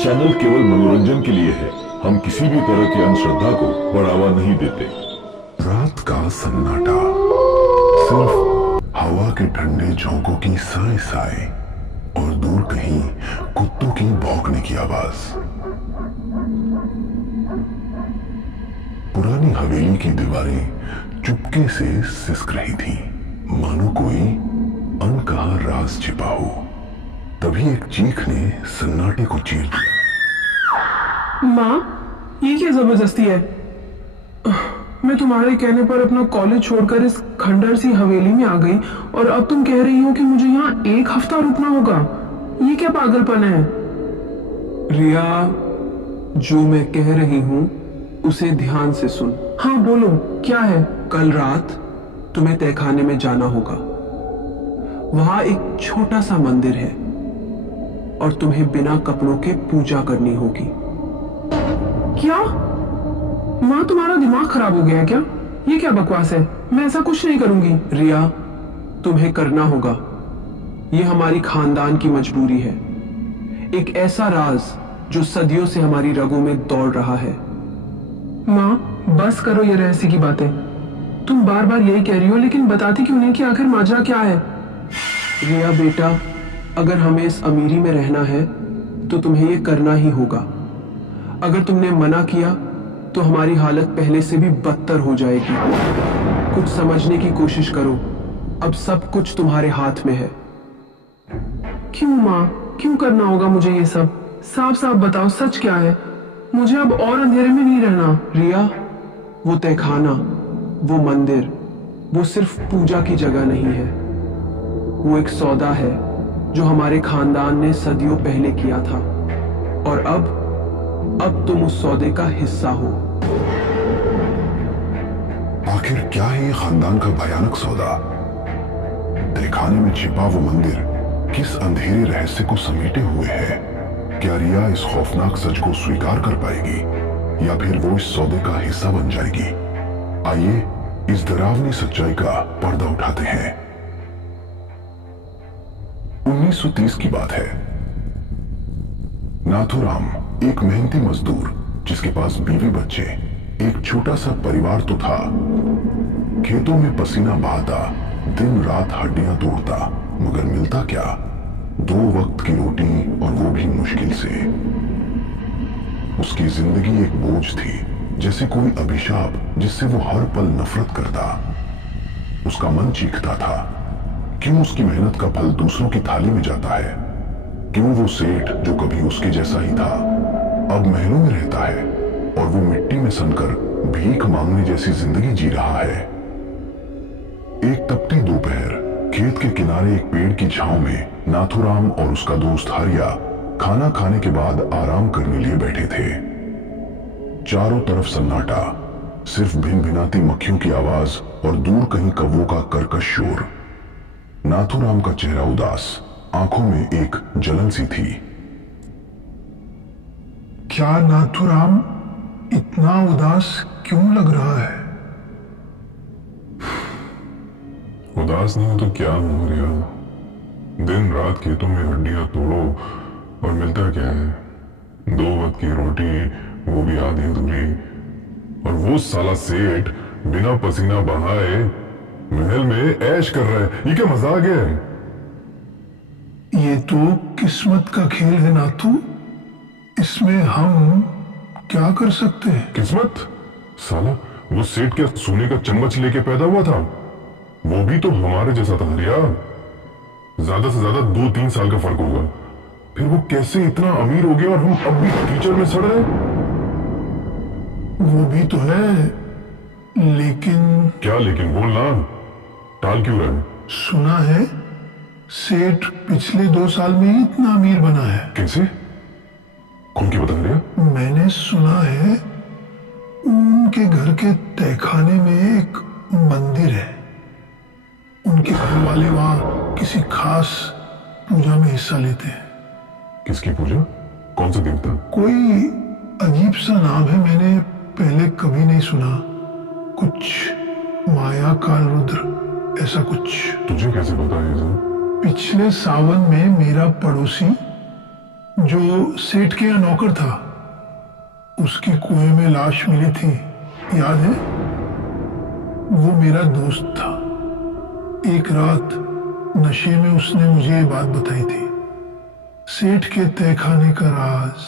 Channel केवल मनोरंजन के लिए है। हम किसी भी तरह की अंधश्रद्धा को बढ़ावा नहीं देते। रात का सन्नाटा, सिर्फ हवा के ठंडे झोंकों की साए साए और दूर कहीं कुत्तों की भौंकने की आवाज। पुरानी हवेली की दीवारें चुपके से सिसक रही थी, मानो कोई अनकहा राज छिपा हो। तभी एक चीख ने सन्नाटे को चीर दिया। माँ, ये क्या जबरदस्ती है? मैं तुम्हारे कहने पर अपना कॉलेज छोड़कर इस खंडर सी हवेली में आ गई और अब तुम कह रही हो कि मुझे यहाँ 1 हफ्ता रुकना होगा। ये क्या पागलपन है? रिया, जो मैं कह रही हूँ उसे ध्यान से सुन। हाँ बोलो, क्या है? कल रात तुम्हें तहखाने में जाना होगा। वहां एक छोटा सा मंदिर है और तुम्हें बिना कपड़ों के पूजा करनी होगी। क्या? माँ, तुम्हारा दिमाग खराब हो गया है क्या? ये क्या बकवास है? मैं ऐसा कुछ नहीं करूंगी। रिया, तुम्हें करना होगा। ये हमारी खानदान की मजबूरी है। एक ऐसा राज जो सदियों से हमारी रगों में दौड़ रहा है। माँ, बस करो ये रहस्य की बातें। तुम बार बार यही कह रही हो, लेकिन बताती क्यों नहीं कि आखिर माजरा क्या है? रिया बेटा, अगर हमें इस अमीरी में रहना है तो तुम्हें ये करना ही होगा। अगर तुमने मना किया तो हमारी हालत पहले से भी बदतर हो जाएगी। कुछ समझने की कोशिश करो। अब सब कुछ तुम्हारे हाथ में है। क्यों माँ, क्यों करना होगा मुझे ये सब? साफ साफ बताओ, सच क्या है? मुझे अब और अंधेरे में नहीं रहना। रिया, वो तहखाना, वो मंदिर, वो सिर्फ पूजा की जगह नहीं है। वो एक सौदा है जो हमारे खानदान ने सदियों पहले किया था और अब तुम उस सौदे का हिस्सा हो। आखिर क्या है ये खानदान का भयानक सौदा? तहखाने में छिपा वो मंदिर किस अंधेरे रहस्य को समेटे हुए है? क्या रिया इस खौफनाक सच को स्वीकार कर पाएगी या फिर वो इस सौदे का हिस्सा बन जाएगी? आइए इस डरावनी सच्चाई का पर्दा उठाते हैं। 1930 की बात है। नाथुराम एक मेहनती मजदूर, जिसके पास बीवी बच्चे, एक छोटा सा परिवार तो था। खेतों में पसीना बहाता, दिन रात हड्डियां तोड़ता, मगर मिलता क्या? 2 वक्त की रोटी और वो भी मुश्किल से। उसकी जिंदगी एक बोझ थी, जैसे कोई अभिशाप जिससे वो हर पल नफरत करता। उसका मन चीखता था, क्यों उसकी मेहनत का फल दूसरों की थाली में जाता है? क्यों वो सेठ जो कभी उसके जैसा ही था अब महलों में रहता है और वो मिट्टी में सनकर भीख मांगने जैसी जिंदगी जी रहा है? एक तपती दोपहर खेत के किनारे एक पेड़ की छांव में नाथुराम और उसका दोस्त हरिया खाना खाने के बाद आराम करने लिए बैठे थे। चारों तरफ सन्नाटा, सिर्फ भिनभिनाती मक्खियों की आवाज और दूर कहीं कौवों का कर्कश शोर। नाथुराम का चेहरा उदास, आंखों में एक जलन सी थी। क्या नाथुराम, इतना उदास क्यों लग रहा है? उदास नहीं हो तो क्या हो रिया? दिन रात खेतों में हड्डियां तोड़ो और मिलता क्या है? 2 वक्त की रोटी, वो भी आधी अधूरी। और वो साला सेठ बिना पसीना बहाए महल में ऐश कर रहा है। ये क्या मजाक है? ये तो किस्मत का खेल है नाथू। इसमें हम क्या कर सकते हैं? किस्मत? साला वो सेठ क्या सोने का चम्मच लेके पैदा हुआ था? वो भी तो हमारे जैसा था रिया। ज्यादा से ज्यादा 2-3 साल का फर्क होगा। फिर वो कैसे इतना अमीर हो गया और हम अब भी कीचड़ में सड़ रहे? वो भी तो है, लेकिन क्या लेकिन? बोलना, टाल क्यों रहे? सुना है सेठ पिछले 2 साल में ही इतना अमीर बना है। कैसे? खुल के बता रिया। मैंने सुना है उनके घर के तहखाने में एक मंदिर है। उनके घर वाले वहां किसी खास पूजा में हिस्सा लेते हैं। किसकी पूजा? कौन सा देवता? कोई अजीब सा नाम है, मैंने पहले कभी नहीं सुना। कुछ माया काल रुद्र, ऐसा कुछ। तुझे कैसे पता है ये सब? पिछले सावन में मेरा पड़ोसी जो सेठ के यहाँ नौकर था, उसकी कुएं में लाश मिली थी, याद है? वो मेरा दोस्त था। एक रात नशे में उसने मुझे ये बात बताई थी। सेठ के तहखाने का राज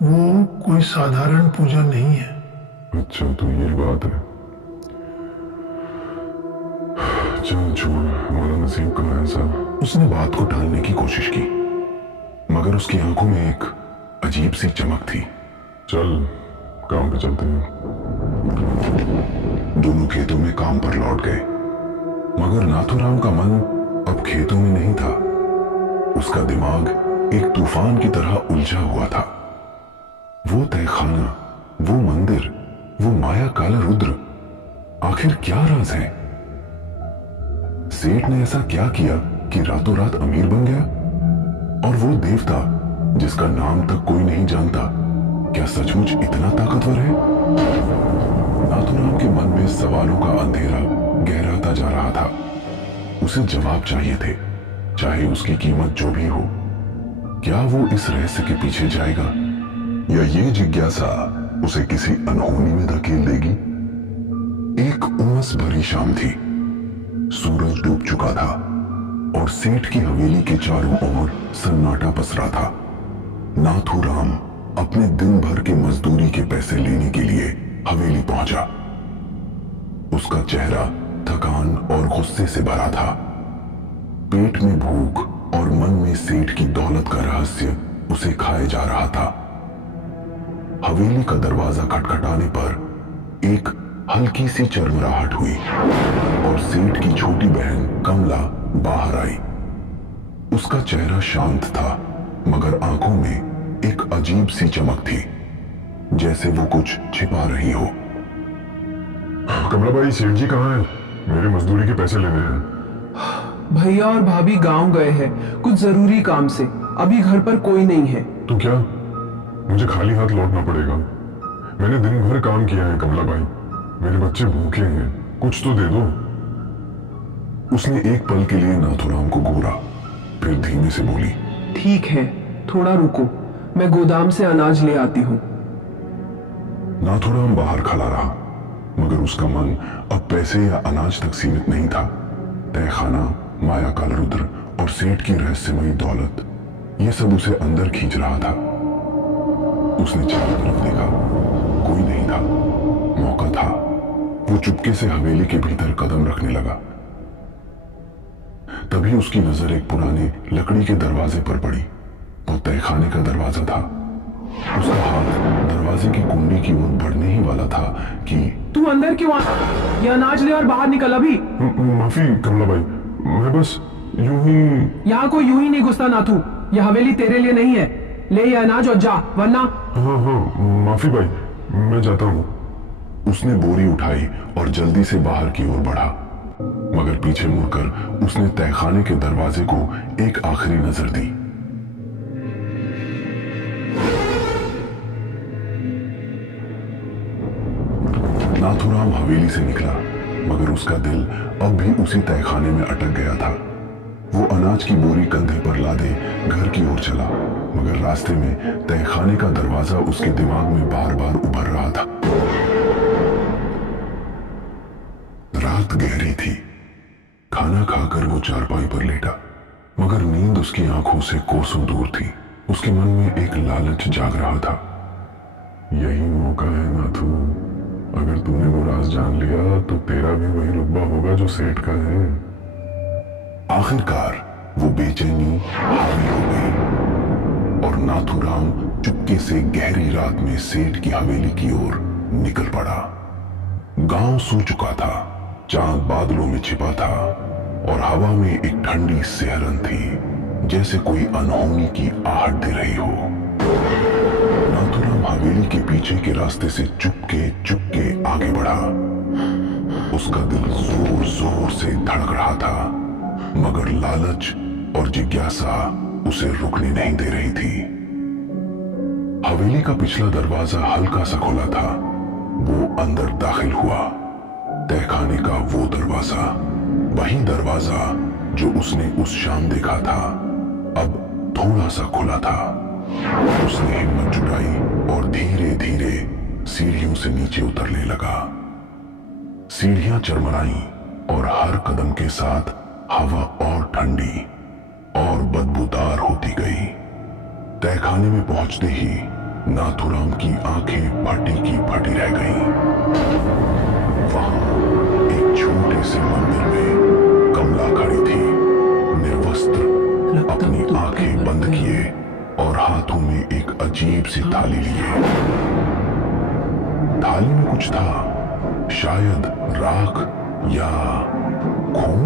वो कोई साधारण पूजा नहीं है। अच्छा, तो ये बात है। चल छोड़, हमारा नसीब कहाँ है साहब। उसने बात को टालने की कोशिश की, मगर उसकी आंखों में एक अजीब सी चमक थी। चल काम पे चलते हैं। दोनों खेतों में काम पर लौट गए, मगर नाथूराम का मन अब खेतों में नहीं था। उसका दिमाग एक तूफान की तरह उलझा हुआ था। वो तहखाना, वो मंदिर, वो माया काला रुद्र, आखिर क्या राज है? सेठ ने ऐसा क्या किया कि रातों रात अमीर बन गया? और वो देवता जिसका नाम तक कोई नहीं जानता, क्या सचमुच इतना ताकतवर है? नाथूराम के मन में सवालों का अंधेरा गहराता जा रहा था। उसे जवाब चाहिए थे, चाहे उसकी कीमत जो भी हो। क्या वो इस रहस्य के पीछे जाएगा, या ये जिज्ञासा उसे किसी अनहोनी में धकेल देगी? एक उमस भरी शाम थी। सूरज डूब चुका था और सेठ की हवेली के चारों ओर सन्नाटा पसरा था। नाथूराम अपने दिन भर के मजदूरी के पैसे लेने के लिए हवेली पहुंचा। उसका चेहरा थकान और गुस्से से भरा था। पेट में भूख और मन में सेठ की दौलत का रहस्य उसे खाए जा रहा था। हवेली का दरवाजा खटखटाने पर एक हल्की सी चरमराहट हुई और सेठ की छोटी बहन कमला बाहर आई। उसका चेहरा शांत था, मगर आंखों में एक अजीब सी चमक थी, जैसे वो कुछ छिपा रही हो। कमला भाई, सेठ जी कहाँ हैं? मेरे मजदूरी के पैसे लेने हैं। भैया और भाभी गांव गए हैं कुछ जरूरी काम से। अभी घर पर कोई नहीं है। तो क्या मुझे खाली हाथ लौटना पड़ेगा? मैंने दिन भर काम किया है कमला भाई, मेरे बच्चे भूखे हैं, कुछ तो दे दो। उसने एक पल के लिए नाथूराम को घूरा, फिर धीमे से बोली, ठीक है, थोड़ा रुको, मैं गोदाम से अनाज ले आती हूँ। नाथूराम बाहर खड़ा रहा, मगर उसका मन अब पैसे या अनाज तक सीमित नहीं था। तहखाना, माया काल रुद्र और सेठ की रहस्यमयी दौलत, यह सब उसे अंदर खींच रहा था। उसने चारों तरफ देखा, कोई नहीं था। मौका था। वो चुपके से हवेली के भीतर कदम रखने लगा। तभी उसकी नजर एक पुराने लकड़ी के दरवाजे पर पड़ी। वो तहखाने का दरवाजा था। उसका हाथ दरवाजे की कुंडी की ओर बढ़ने ही वाला था कि तू अंदर क्यों आ? ये अनाज ले और बाहर निकल अभी। माफी कमला भाई, मैं बस यूं ही। यहाँ कोई यूं ही नहीं घुसता नाथू, ये हवेली तेरे लिए नहीं है। ले ये अनाज और जा, वरना। हाँ हाँ माफी भाई, मैं जाता हूँ। उसने बोरी उठाई और जल्दी से बाहर की ओर बढ़ा, मगर पीछे मुड़कर उसने तहखाने के दरवाजे को एक आखिरी नजर दी। नाथूराम हवेली से निकला, मगर उसका दिल अब भी उसी तहखाने में अटक गया था। वो अनाज की बोरी कंधे पर लादे घर की ओर चला, मगर रास्ते में तहखाने का दरवाजा उसके दिमाग में बार बार उभर रहा था। रात गहरी थी। खाना खाकर वो चारपाई पर लेटा, मगर नींद उसकी आंखों से कोसों दूर थी। उसके मन में एक लालच जाग रहा था। यही मौका है नाथू, अगर तूने वो राज जान लिया तो तेरा भी वही रुतबा होगा जो सेठ का है। आखिरकार वो बेचैनी हावी हो गई और नाथूराम चुपके से गहरी रात में सेठ की हवेली की ओर निकल पड़ा। गांव सो चुका था, चांद बादलों में छिपा था और हवा में एक ठंडी सिहरन थी, जैसे कोई अनहोनी की आहट दे रही हो। नाथूराम हवेली के पीछे के रास्ते से चुपके आगे बढ़ा। उसका दिल जोर जोर से धड़क रहा था, मगर लालच और जिज्ञासा उसे रुकने नहीं दे रही थी। हवेली का पिछला दरवाजा हल्का सा खुला था। वो अंदर दाखिल हुआ। तहखाने का वो दरवाजा, वही दरवाजा जो उसने उस शाम देखा था, अब थोड़ा सा खुला था। उसने हिम्मत जुटाई और धीरे धीरे सीढ़ियों से नीचे उतरने लगा। सीढ़ियां चरमराई और हर कदम के साथ हवा और ठंडी और बदबूदार होती गई। तहखाने में पहुंचते ही नाथूराम की आंखें फटी की फटी रह गईं। वहां एक छोटे से मंदिर में कमला खड़ी थी, निर्वस्त्र, अपनी आंखें बंद किए और हाथों में एक अजीब सी थाली लिए। थाली में कुछ था, शायद राख या खून।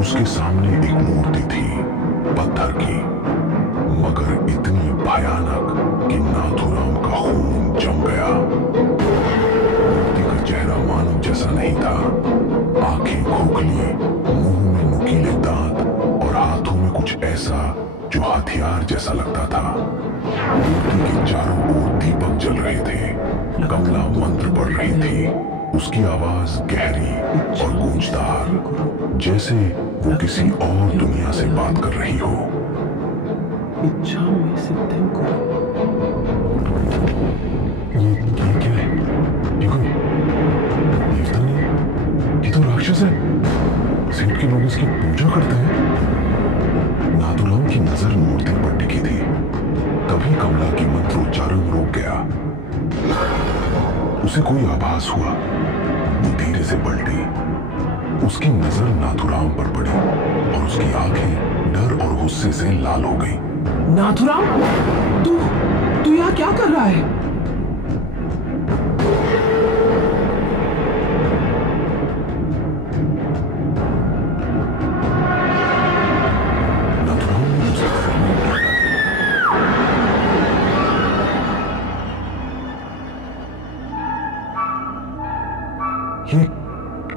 उसके सामने एक मूर्ति थी, पत्थर की, मगर इतनी भयानक कि नाथूराम का खून जम गया। मूर्ति का चेहरा मानव जैसा नहीं था, आंखें खोखली, मुंह में नुकीले दांत और हाथों में कुछ ऐसा जो हथियार जैसा लगता था। मूर्ति के चारों ओर दीपक जल रहे थे। कमला मंत्र पढ़ रही थी। उसकी आवाज गहरी और गूंजदार, जैसे वो किसी और दुनिया से बात कर रही हो। इच्छा में सिद्धिं कुरु। ये क्या है? ये कोई देवता नहीं है, ये तो राक्षस है। सेठ के लोग इसकी पूजा करते हैं। नाथूराम की नजर मूर्ति पर टिकी थी। तभी कमला की मंत्रोच्चारण रुक गया। उसे कोई आभास हुआ। वो धीरे से पलटी। उसकी नजर नाथूराम पर पड़ी और उसकी आंखें डर और गुस्से से लाल हो गई। नाथूराम, तू यहाँ क्या कर रहा है? नाथूराम ने उसे फौरन उठाया।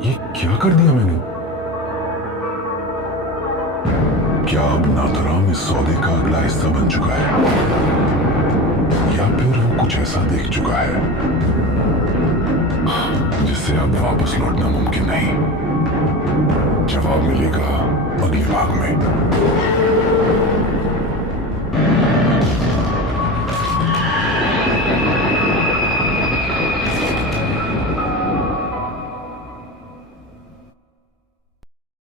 ये क्या कर दिया मैंने? क्या अब नाथूराम इस सौदे का अगला हिस्सा बन चुका है, या फिर वो कुछ ऐसा देख चुका है जिससे अब वापस लौटना मुमकिन नहीं? जवाब मिलेगा अगले भाग में।